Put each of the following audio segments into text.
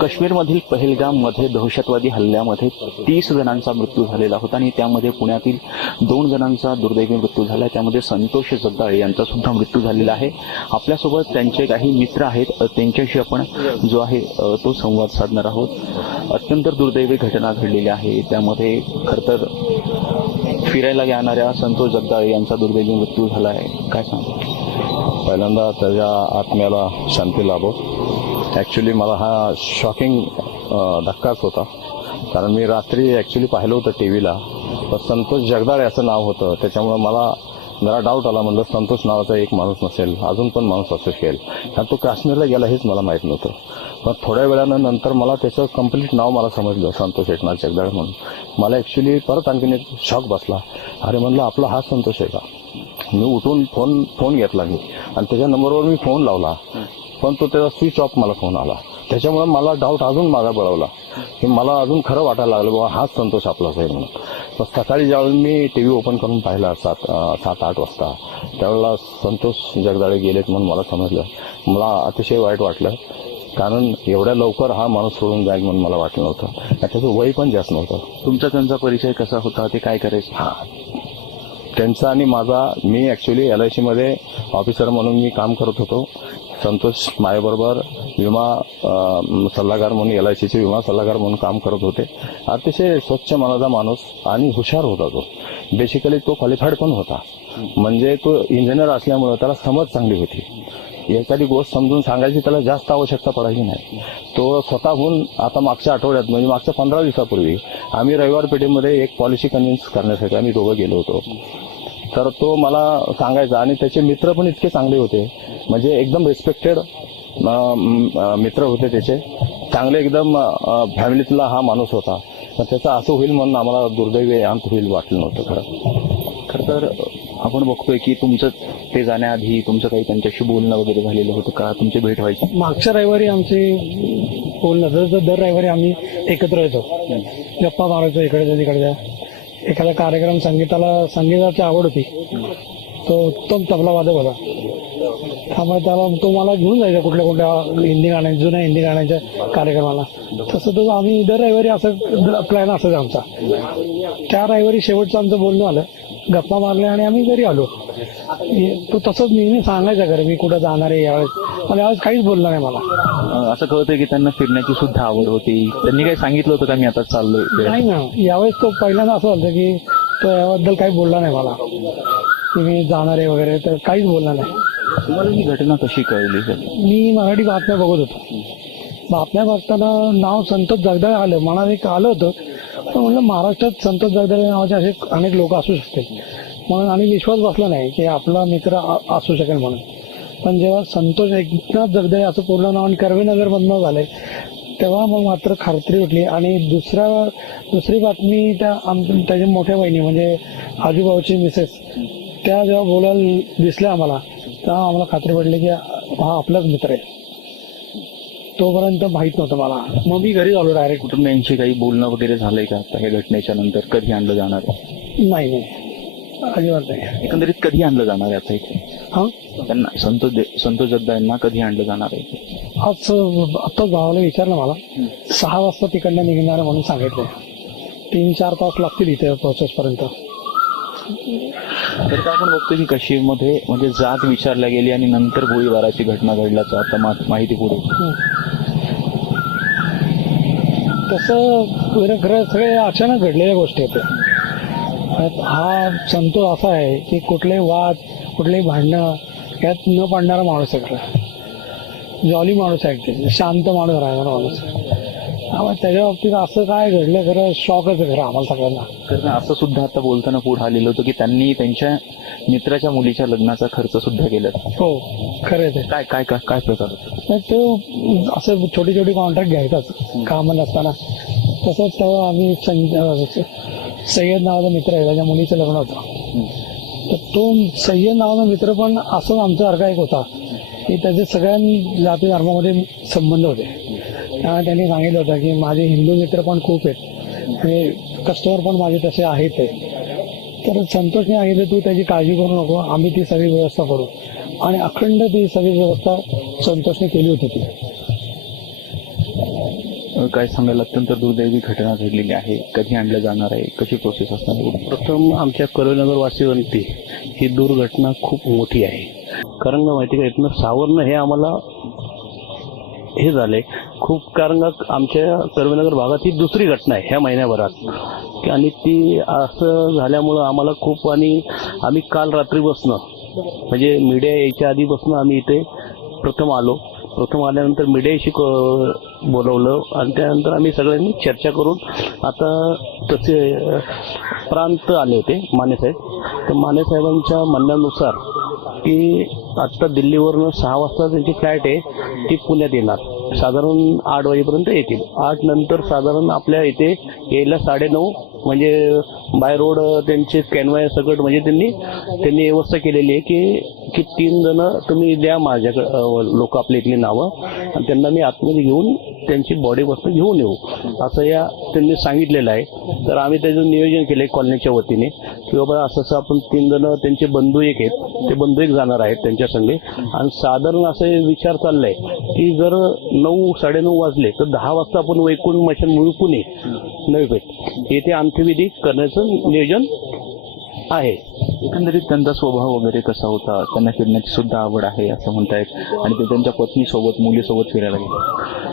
काश्मीरमधील पहलगाममध्ये दहशतवादी हल्ल्यामध्ये तीस जणांचा मृत्यू झालेला होता आणि त्यामध्ये पुण्यातील दोन जणांचा दुर्दैवी मृत्यू झाला. त्यामध्ये संतोष जगदाळे यांचा सुद्धा मृत्यू झालेला आहे. आपल्यासोबत त्यांचे काही मित्र आहेत. त्यांच्याशी आपण जो आहे तो संवाद साधणार आहोत. अत्यंत दुर्दैवी घटना घडलेली आहे. त्यामध्ये खरं तर फिरायला जाणाऱ्या संतोष जगदाळे यांचा दुर्दैवी मृत्यू झाला आहे. काय सांग पहिल्यांदा त्याच्या आत्म्याला शांती लाभो. ॲक्च्युली मला हा शॉकिंग धक्काच होता. कारण मी रात्री ॲक्च्युली पाहिलं होतं टी व्हीला तर संतोष जगदाळे असं नाव होतं. त्याच्यामुळं मला जरा डाऊट आला. म्हणलं संतोष नावाचा एक माणूस नसेल. अजून पण माणूस असू शकेल. कारण तो काश्मीरला गेला हेच मला माहीत नव्हतं. पण थोड्या वेळानं नंतर मला त्याचं कंप्लीट नाव मला समजलं संतोष एकनाथ जगदाळे म्हणून. मला ॲक्च्युली परत आणखीन एक शॉक बसला. अरे म्हणलं आपला हा संतोष आहे का? मी उठून फोन फोन घेतला मी. आणि त्याच्या नंबरवर मी फोन लावला. पण तो त्याचा स्विच ऑफ मला फोन आला. त्याच्यामुळे मला डाऊट अजून माझा बळवला. की मला अजून खरं वाटायला लागलं बाबा हाच संतोष आपलाच आहे म्हणून. तर सकाळी ज्यावेळी मी टी व्ही ओपन करून पाहिला सात सात आठ वाजता त्यावेळेला संतोष जगदाळे गेलेत म्हणून मला समजलं. मला अतिशय वाईट वाटलं कारण एवढ्या लवकर हा माणूस सोडून जाईल म्हणून मला वाटलं नव्हतं. त्याचं वय पण जास्त नव्हतं. तुमचा त्यांचा परिचय कसा होता? ते काय करायचे? हा. त्यांचा आणि माझा मी ॲक्च्युली एल आय सीमध्ये ऑफिसर म्हणून मी काम करत होतो. संतोष मायेबरोबर विमा सल्लागार म्हणून एल आय सीचे विमा सल्लागार म्हणून काम करत होते. अतिशय स्वच्छ मनाचा माणूस आणि हुशार होता तो. बेसिकली तो क्वालिफाईड पण होता. म्हणजे तो इंजिनियर असल्यामुळं त्याला समज चांगली होती. एखादी गोष्ट समजून सांगायची त्याला जास्त आवश्यकता पडायची नाही. तो स्वतःहून आता मागच्या आठवड्यात म्हणजे मागच्या पंधरा दिवसापूर्वी आम्ही रविवार पेठेमध्ये एक पॉलिसी कन्व्हिन्स करण्यासाठी आम्ही दोघं गेलो होतो. तर तो मला सांगायचा आणि त्याचे मित्र पण इतके चांगले होते. म्हणजे एकदम रिस्पेक्टेड मित्र होते त्याचे. चांगले एकदम फॅमिलीतला हा माणूस होता. तर त्याचं असं होईल म्हणून आम्हाला दुर्दैवी अंत होईल वाटलं नव्हतं खरं. खरं तर आपण बघतोय की तुमचं ते जाण्याआधी तुमचं काही त्यांच्याशी बोलणं वगैरे झालेलं होतं का? तुमची भेट व्हायची? मागच्या रविवारी आमचे बोलणं तर दर रविवारी आम्ही एकत्र येतो. गप्पा मारायचो इकडे तिकडच्या. एखादा कार्यक्रम संगीताला संगीताची आवड होती. तो उत्तम तबला वादक होता. त्यामुळे त्याला तो मला घेऊन जायचा कुठल्या कुठल्या हिंदी गाण्या जुन्या हिंदी गाण्याच्या कार्यक्रमाला. तसं तसं आम्ही दर रविवारी असं प्लॅन असायचा आमचा. त्या रविवारी शेवटचं आमचं बोलणं आलं गप्पा मारल्या आणि आम्ही घरी आलो. तो तसंच नेहमी सांगायचा घरी मी कुठं जाणार आहे यावेळेस. पण यावेळेस काहीच बोलला नाही मला. असं कळतंय की त्यांना फिरण्याची सुद्धा आवड होती. त्यांनी काही सांगितलं होतं का मी आता चाललोय नाही ना. यावेळेस तो पहिल्यांदा असं होतं की तो याबद्दल काही बोलला नाही मला. की मी जाणार आहे वगैरे तर काहीच बोलला नाही. तुम्हाला ही घटना कशी कळली सर? मी मराठी बातम्या बघत होतो. बातम्या बघताना नाव संतोष जगदाळे आलं मनात एक आलं होतं. पण म्हणलं महाराष्ट्रात संतोष जगदाळे नावाचे असे अनेक लोक असू शकतील. म्हणून आणि विश्वास बसला नाही की आपला मित्र असू शकेल म्हणून. पण जेव्हा संतोष एकनाथ जगदाळे असं पूर्ण नाव आणि कर्वेनगरमधनं झालंय तेव्हा मग मात्र खात्री उठली. आणि दुसऱ्या दुसरी बातमी त्या आमच्या त्याच्या मोठ्या बहिणी म्हणजे आजूबाजूची मिसेस त्या जेव्हा बोलायला दिसल्या आम्हाला तेव्हा आम्हाला खात्री पडली की हा आपलाच मित्र आहे? तोपर्यंत माहीत नव्हतं मला. मग मी घरी आलो डायरेक्ट कुटुंबियांशी काही बोलणं वगैरे झालंय का? आता या घटनेच्या नंतर कधी आणलं जाणार? नाही नाही. अजिबात नाही. एकंदरीत कधी आणलं जाणार आहे आता इथे? हा? त्यांना संतोष दे- संतोष जगदा यांना कधी आणलं जाणार आहे इथे? आज आत्ताच भावाला विचारलं मला. सहा वाजता तिकडनं निघणार आहे म्हणून सांगितलं तीन चार तास लागतील इथे प्रोसेस पर्यंत. तर का आपण बघतो की काश्मीरमध्ये म्हणजे जात विचारल्या गेली आणि नंतर गोळीबाराची घटना घडल्याचं आता माहिती पुढे तसं खरं खरं सगळे अचानक घडलेल्या गोष्टी आहेत. हा संतोष असा आहे की कुठले वाद कुठलेही भांडणं यात न पडणारा माणूस आहे खरं. जॉली माणूस आहे शांत माणूस राहणारा माणूस त्यामुळे त्याच्या बाबतीत असं काय घडलं खरं शॉकच आहे खरं आम्हाला सगळ्यांना. तर असं सुद्धा आता बोलताना पुढे आलेलं होतं की त्यांनी त्यांच्या मित्राच्या मुलीच्या लग्नाचा खर्च सुद्धा केला हो खरं आहे ते. काय काय काय काय प्रकार होता? नाही, तो असं छोटी छोटी कॉन्ट्रॅक्ट घ्यायचाच कामं नसताना. तसंच तेव्हा आम्ही सं- अं, सय्यद नावाचा मित्र आहे त्याच्या मुलीचं लग्न होतं. तर तो सय्यद नावाचा मित्र पण असंच आमच्यासारखा एक होता. की त्याचे सगळ्या जाती धर्मामध्ये संबंध होते. त्यामुळे त्यांनी सांगितलं होतं की माझे हिंदू मित्र पण खूप आहेत. आणि कस्टमर पण माझे तसे आहेत ते. तर संतोषने सांगितलं तू त्याची काळजी करू नको आम्ही ती सगळी व्यवस्था करू. आणि अखंड ती सगळी व्यवस्था संतोषने केली होती ती. काय सांगायला अत्यंत दुर्दैवी घटना घडलेली आहे. कधी आणलं जाणार आहे? कशी प्रोसेस असणार? प्रथम आमच्या करवेनगर वासीवंती ही दुर्घटना खूप मोठी आहे. कारण का माहिती का इथनं सावरणं हे आम्हाला हे झाले. खूप कारण आमच्या करवेनगर भागात ही दुसरी घटना आहे ह्या महिन्याभरात. की आणि ती असं झाल्यामुळं आम्हाला खूप आणि आम्ही काल रात्री बसणं म्हणजे मीडिया यायच्या आधी बसणं आम्ही इथे प्रथम आलो. प्रथम आल्यानंतर मीडियाशी बोलवलं आणि त्यानंतर आम्ही सगळ्यांनी चर्चा करून आता तसे प्रांत आले होते मानेसाहेब तर मानेसाहेबांच्या म्हणण्यानुसार की आत्ता दिल्लीवरून सहा वाजता त्यांची फ्लाईट आहे ती पुण्यात येणार. साधारण आठ वाजेपर्यंत येतील. आठ नंतर साधारण आपल्या इथे यायला साडेनऊ म्हणजे बाय रोड त्यांचे कॅनवाय सकट म्हणजे त्यांनी त्यांनी व्यवस्था केलेली आहे की की तीन जण तुम्ही द्या माझ्याकडे लोक आपल्या इथली नावं. आणि त्यांना मी आतमध्ये घेऊन त्यांची बॉडी बसणं घेऊन येऊ. असं या त्यांनी सांगितलेलं आहे. तर आम्ही त्याचं नियोजन केलं आहे कॉलनीच्या वतीने. की बाबा असं असं आपण तीन जण त्यांचे बंधू एक आहेत. ते बंधू एक जाणार आहेत त्यांच्या संगे आणि साधारण असे विचार चाललाय की जर नऊ साडेनऊ वाजले तर दहा वाजता आपण वैकुंठ मशानभूमी पुणे नवी पेठ येथे अंत्यविधी करण्याचं नियोजन आहे. एकंदरीत त्यांचा स्वभाव वगैरे कसा होता? त्यांना फिरण्याची सुद्धा आवड आहे असं म्हणतायत. आणि ते त्यांच्या पत्नीसोबत मुलीसोबत फिरायला गेले.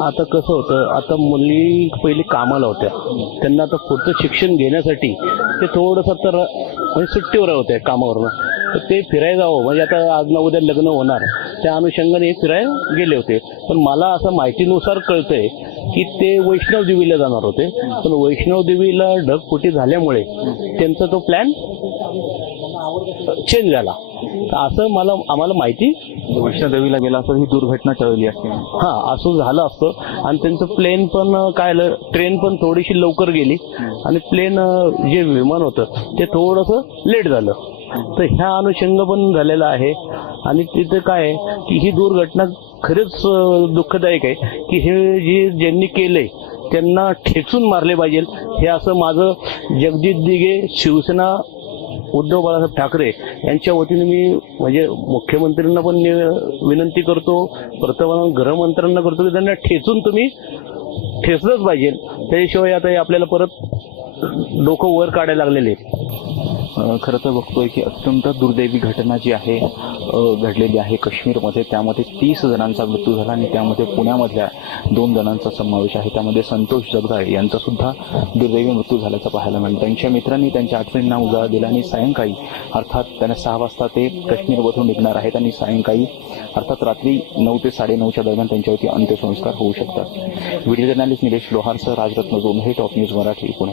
आता कसं होतं आता मुली पहिले कामाला होत्या. त्यांना आता पुढचं शिक्षण घेण्यासाठी ते थोडंसं तर म्हणजे सुट्टीवर होते कामावरनं. तर ते फिरायला जावं. म्हणजे आता आज ना उद्या लग्न होणार. त्या अनुषंगाने हे फिरायला गेले होते. पण मला असं माहितीनुसार कळतंय की ते वैष्णव देवीला जाणार होते. पण वैष्णव देवीला ढगफुटी झाल्यामुळे त्यांचा तो प्लॅन चेंज झाला. असं मला आम्हाला माहिती वैष्णोदेवीला गेला असं ही दुर्घटना टळली असते. हा असं झालं असतं. आणि त्यांचं प्लेन पण काय ट्रेन पण थोडीशी लवकर गेली. आणि प्लेन जे विमान होतं ते थोडंसं लेट झालं. तर ह्या अनुषंग पण झालेला आहे. आणि तिथे काय की ही दुर्घटना खरंच दुःखदायक आहे की हे जे ज्यांनी केलंय त्यांना ठेचून मारले पाहिजे. हे असं माझं जगजित दिघे शिवसेना उद्धव बाळासाहेब ठाकरे यांच्या वतीने मी म्हणजे मुख्यमंत्र्यांना पण नि- विनंती करतो प्रथम गृहमंत्र्यांना करतो की त्यांना ठेचून तुम्ही ठेचलंच पाहिजे त्याशिवाय आता हे आपल्याला परत डोकं वर काढायला लागलेले आहेत. खरं तर बघतोय की अत्यंत दुर्दैवी घटना जी आहे घडलेली आहे काश्मीरमध्ये. त्यामध्ये तीस जणांचा मृत्यू झाला आणि त्यामध्ये पुण्यामधल्या दोन जणांचा समावेश आहे. त्यामध्ये संतोष जगदाळे यांचा सुद्धा दुर्दैवी मृत्यू झाल्याचं पाहायला मिळालं. त्यांच्या मित्रांनी त्यांच्या आठवणींना उजाळा दिला आणि सायंकाळी अर्थात त्यांना सहा वाजता ते काश्मीरमधून निघणार आहेत आणि सायंकाळी अर्थात रात्री नऊ ते साडेनऊच्या दरम्यान त्यांच्यावरती अंत्यसंस्कार होऊ शकतात. व्हिडिओ जर्नालिस्ट निलेश लोहारसह राजरत्न जोन हे top news Marathi Pune.